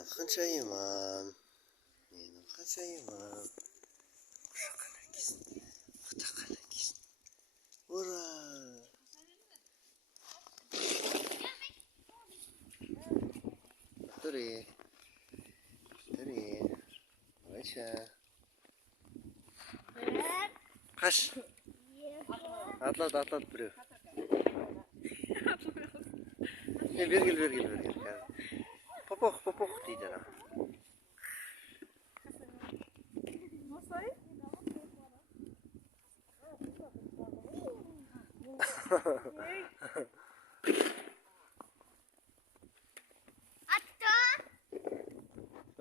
Менің ханшайымым. Менің ханшайымым. Құшаққан әкесін. Құтаққан әкесін. Ура! Тұри. Тұри. Айша. Қаш. Атлат біреу. Бергіл. Попоқ дейді ана.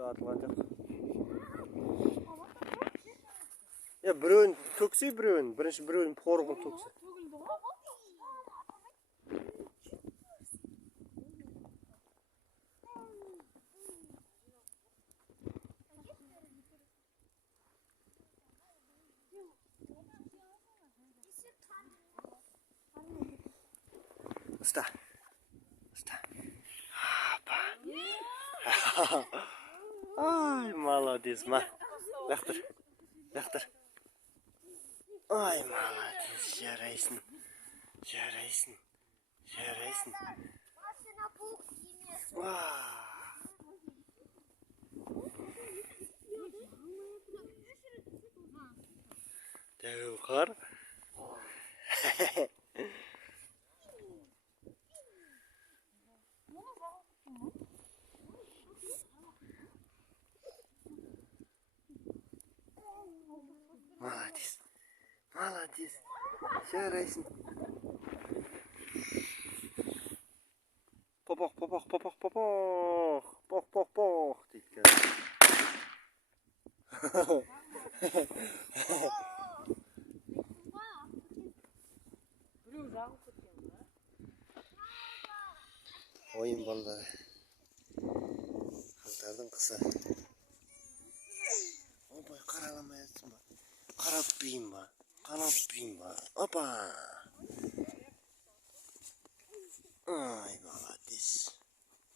Атылған жоқ. Біреуін төксе біреуін. Бірінші біреуін қорғын төксе. Usta. Ay, молодец, ма. Лақтыр. Ay, молодец, жарайсың. Дәу қар. Молодец. Жарайсың. Попоқ дейді. Ойын балдары. Қаңтардың қысы. Опай, қараламай атсың ба? Қараппейін ба? Опа! Ай, молодец.